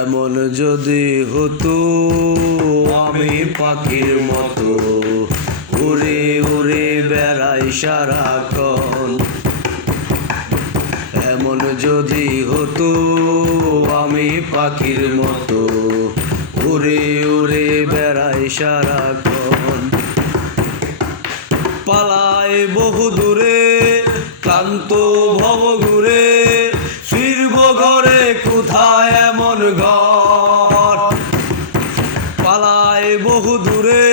এমন যদি হতো আমি পাখির মতো উড়ে উড়ে বেড়াই সারাক্ষণ। এমন যদি হতো আমি পাখির মতো উড়ে উড়ে বেড়াই সারাক্ষণ। পালাই বহু দূরে ক্লান্ত ভব ঘুরে ফিরব ঘরে কোথায় এমন ঘর। পালাই বহু দূরে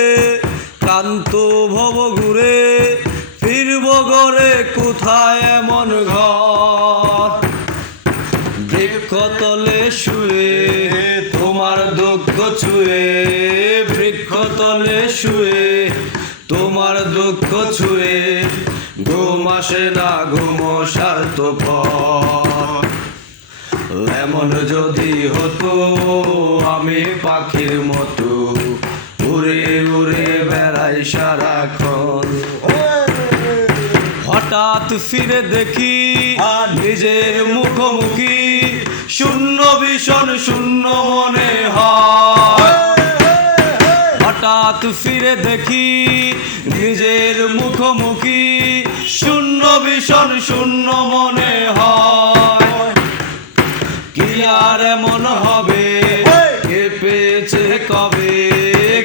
ক্লান্ত ভব ঘুরে ফিরব ঘরে কোথায় এমন ঘর। বৃক্ষতলে শুয়ে তোমার দুঃখ ছুঁয়ে, বৃক্ষতলে শুয়ে তোমার দুঃখ ছুঁয়ে ঘুম আসে না ঘুম স্বার্থপর। এমন যদি হতো আমি পাখির মতো উড়ে উড়ে বেড়াই সারাক্ষণ। হঠাৎ ফিরে দেখি নিজের মুখোমুখি শূন্য ভীষণ শূন্য মনে হয়। হঠাৎ ফিরে দেখি নিজের মুখোমুখি শূন্য ভীষণ শূন্য মনে হয়। কি আর এমন হবে কে পেয়েছে কবে,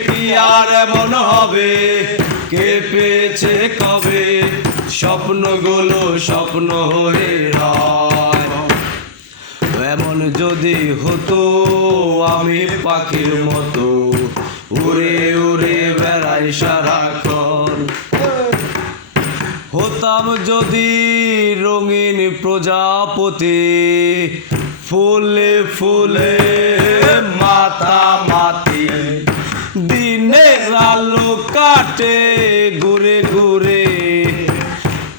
কি আর এমন হবে কে পেয়েছে কবে, স্বপ্নগুলো স্বপ্ন হয়ে রয়। এমন যদি হতো আমি পাখির মতো উড়ে উড়ে বেড়াই সারাক্ষণ। হতাম যদি রঙিন প্রজাপতি ফুলে ফুলে মাতামাতি, দিনের আলো কাটে ঘুরে ঘুরে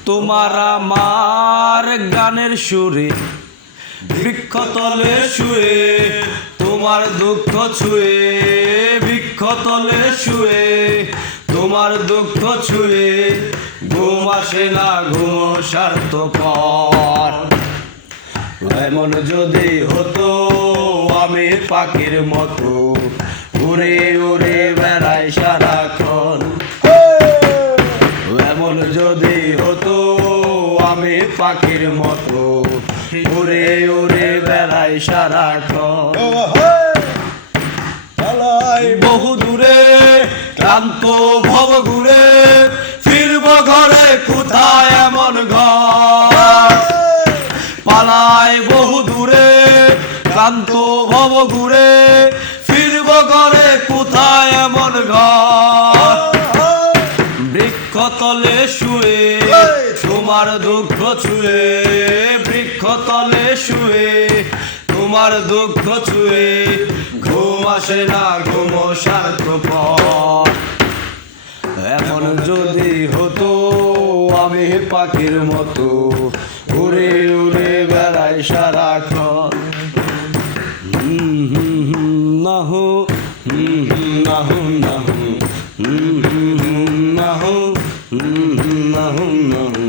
তোমার আমার গানের সুরে। বৃক্ষতলে শুয়ে তোমার দুঃখ ছুঁয়ে, বৃক্ষতলে শুয়ে তোমার দুঃখ ছুঁয়ে ঘুম আসে না ঘুম স্বার্থপর। এমন যদি হতো আমি পাখির মতো উড়ে উড়ে বেড়াই সারাক্ষণ। এমন যদি হতো আমি পাখির মতো উড়ে উড়ে বেড়াই সারাক্ষণ। বহু দূরে ক্লান্ত ভব ঘুরে ফিরব ঘরে কোথায় এমন ঘর। পালাই বহু দূরে ক্লান্ত ভব ঘুরে ফিরব ঘরে কোথায় এমন ঘর। বৃক্ষতলে শুয়ে তোমার দুঃখ ছুঁয়ে, বৃক্ষতলে শুয়ে তোমার দুঃখ ছুঁয়ে ঘুম আসে না ঘুম স্বার্থপর। এমন যদি হতো আমি পাখির মতো উড়ে উড়ে বেড়াই সারাক্ষণ। নাহু নাহু নাহু নাহু নাহু নাহু।